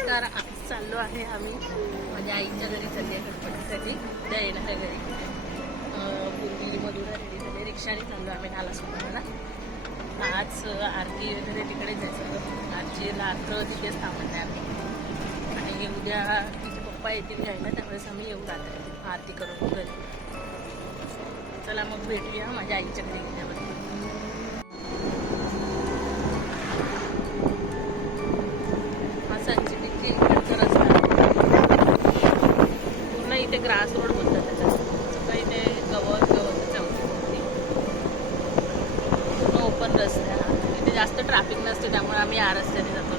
नमस्कार आज चाललो आहे आम्ही माझ्या आईच्या घरी चालली आहे गणपतीसाठी त्या येणाऱ्या घरी. अं, पूर्वी मधुरा रेडी झाली रिक्षाने चाललो आम्ही नाला सुद्धा आज आरती वगैरे तिकडे जायचं आजची रात्र तिथेच थांबणार आम्ही. आणि उद्या तिचे पप्पा येतील घ्यायला त्यावेळेस आम्ही येऊ रात्री आरती करून घरी. चला मग भेटूया माझ्या आईच्या घरी गेल्यावर पूर्ण रस्ते हा इथे जास्त ट्रॅफिक नसते त्यामुळे आम्ही या रस्त्याने जातो.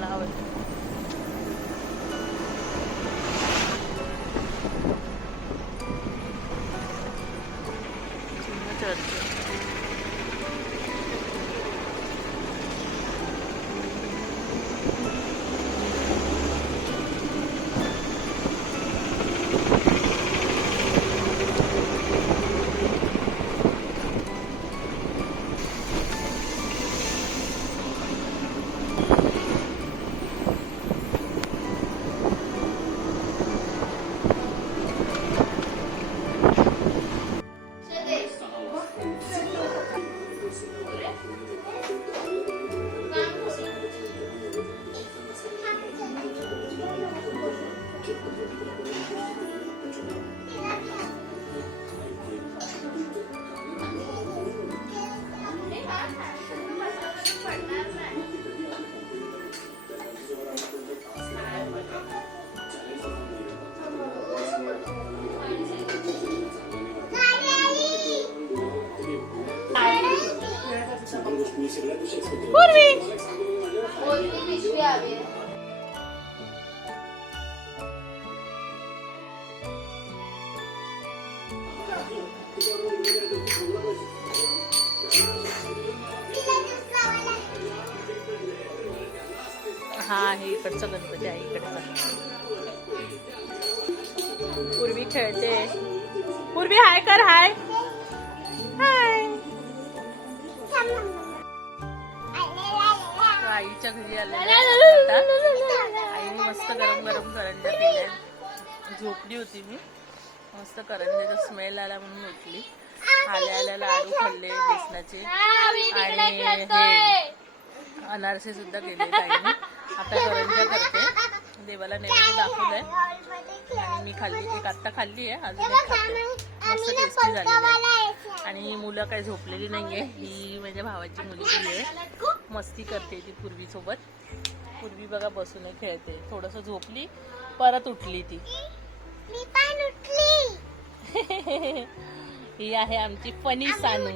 然后。हा हे इकडचं गणपती आहे इकडचं पूर्वी खेळते. पूर्वी हाय कर हाय. हाय. आईच्या घरी आलेल्या आईने मस्त गरम गरम करंज्या केल्या झोपली होती मी. मस्त करंज्याचा स्मेल आला म्हणून उठली आल्या आल्या लाडू खाल्ले बेसनाचे. आणि हे अनारसे सुद्धा केले ताईने आता करंज्या करते. देवाला नैवेद्य दाखवलंय. आणि मी खाल्ली एक आत्ता खाल्ली आहे अजून एक खाते. मस्त टेस्टी झालेली आहे. आणि मुलं काही झोपलेली नाहीये. ही माझ्या भावाची मुलगी आहे. मस्ती करते ती पूर्वी सोबत पूर्वी बघा बसून खेळते. थोडस झोपली परत उठली ती. ही आहे आमची फनी सानू.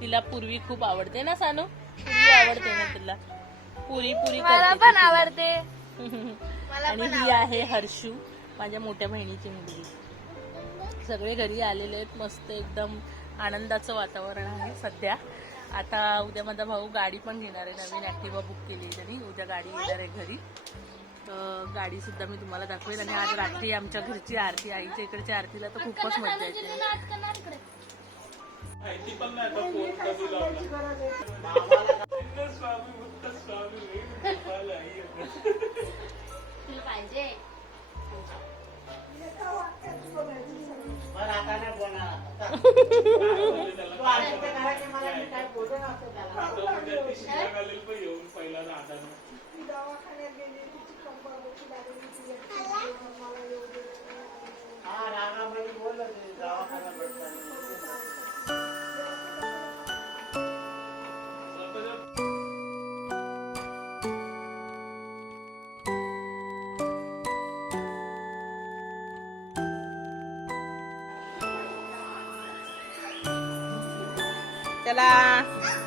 तिला पूर्वी खूप आवडते ना सानू? पूर्वी आवडते ना तुला. पुरी पुरी करते पण. आवडते. आणि ही आहे हर्षू. माझ्या मोठ्या बहिणीची मुलगी. सगळे घरी आलेले आहेत मस्त एकदम आनंदाचं वातावरण आहे सध्या. आता उद्या माझा भाऊ गाडी पण घेणार आहे नवीन ऍक्टिवा बुक केली आहे त्यांनी. उद्या गाडी येणार आहे घरी. तर गाडी सुद्धा मी तुम्हाला दाखवेल आणि आज रात्री आमच्या घरची आरती आईच्या इकडच्या आरतीला तर खूपच मजा येते. माहिती पहिला राधानं. चला रघुनायका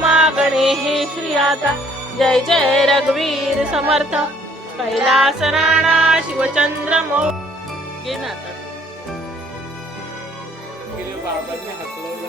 मागणे हे श्री आता जय जय रघुवीर समर्थ. कैलास राणा शिवचंद्र मौ घे ना आता. गेले बाबांनी हसवलं